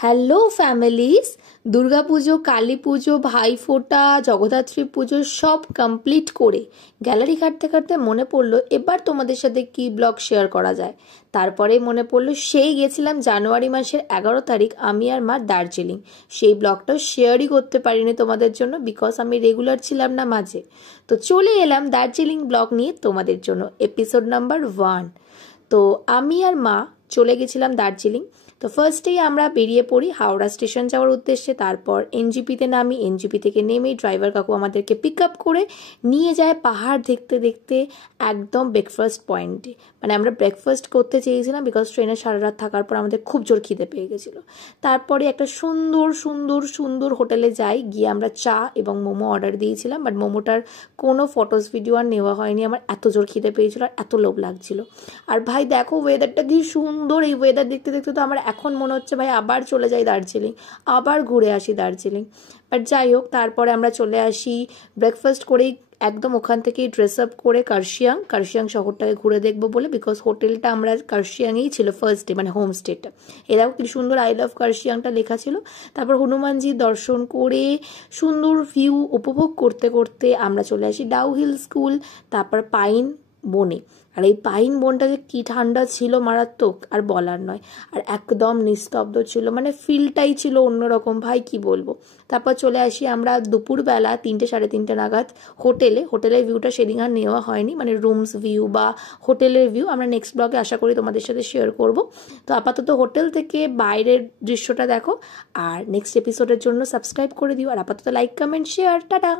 Hello families, Durga Puja, Kali পুজো, ভাইফোঁটা, জগদ্ধাত্রী পুজো সব complete করে gallery কাটতে কাটতে মনে পড়লো এবার তোমাদের সাথে কি ব্লগ শেয়ার করা যায়। তারপরে মনে পড়লো সেই গেছিলাম জানুয়ারি মাসের 11 তারিখ আমি আর মা দার্জিলিং। সেই ব্লগটাও শেয়ারই করতে পারিনি তোমাদের জন্য, বিকজ আমি রেগুলার ছিলাম না মাঝে। তো চলে এলাম দার্জিলিং ব্লগ নিয়ে তোমাদের জন্য, এপিসোড নাম্বার 1। তো আমি আর মা চলে গেছিলাম দার্জিলিং। তো ফার্স্টেই আমরা বেরিয়ে পড়ি হাওড়া স্টেশন যাওয়ার উদ্দেশ্যে। তারপর এনজিপিতে নামি, এনজিপি থেকে নেমেই ড্রাইভার কাকু আমাদেরকে পিক আপ করে নিয়ে যায় পাহাড় দেখতে দেখতে একদম ব্রেকফাস্ট পয়েন্টে। মানে আমরা ব্রেকফাস্ট করতে চেয়েছিলাম, বিকজ ট্রেনে সারা রাত থাকার পর আমাদের খুব জোর খিদে পেয়ে গেছিলো। তারপরে একটা সুন্দর সুন্দর সুন্দর হোটেলে যাই, গিয়ে আমরা চা এবং মোমো অর্ডার দিয়েছিলাম। বাট মোমোটার কোনো ফটোস ভিডিও আর নেওয়া হয়নি, আমার এত জোর খিদে পেয়েছিল আর এত লোভ লাগছিল। আর ভাই দেখো ওয়েদারটা কি সুন্দর, এই ওয়েদার দেখতে দেখতে তো আমার এখন মনে হচ্ছে ভাই আবার চলে যাই দার্জিলিং, আবার ঘুরে আসি দার্জিলিং। বাট যাই হোক, তারপরে আমরা চলে আসি ব্রেকফাস্ট করেই একদম ওখান থেকেই ড্রেস আপ করে কার্শিয়াং শহরটাকে ঘুরে দেখবো বলে, বিকজ হোটেলটা আমরা কার্শিয়াংয়েই ছিল ফার্স্ট ডে, মানে হোমস্টেটা। এরাও কি সুন্দর আই লাভ কার্শিয়াংটা লেখা ছিল। তারপর হনুমানজি দর্শন করে সুন্দর ভিউ উপভোগ করতে করতে আমরা চলে আসি ডাউ হিল স্কুল, তারপর পাইন বনে। আর এই পাইন বনটা যে কী ঠান্ডা ছিল মারাত্মক, আর বলার নয়। আর একদম নিস্তব্ধ ছিল, মানে ফিলটাই ছিল অন্যরকম, ভাই কি বলবো। তারপর চলে আসি আমরা দুপুরবেলা 3টে সাড়ে 3টে নাগাদ হোটেলের ভিউটা সেদিন আর নেওয়া হয়নি, মানে রুমস ভিউ বা হোটেলের ভিউ আমরা নেক্সট ব্লগে আশা করি তোমাদের সাথে শেয়ার করব। তো আপাতত হোটেল থেকে বাইরের দৃশ্যটা দেখো, আর নেক্সট এপিসোডের জন্য সাবস্ক্রাইব করে দিও। আর আপাতত লাইক কমেন্ট শেয়ার, টাটা।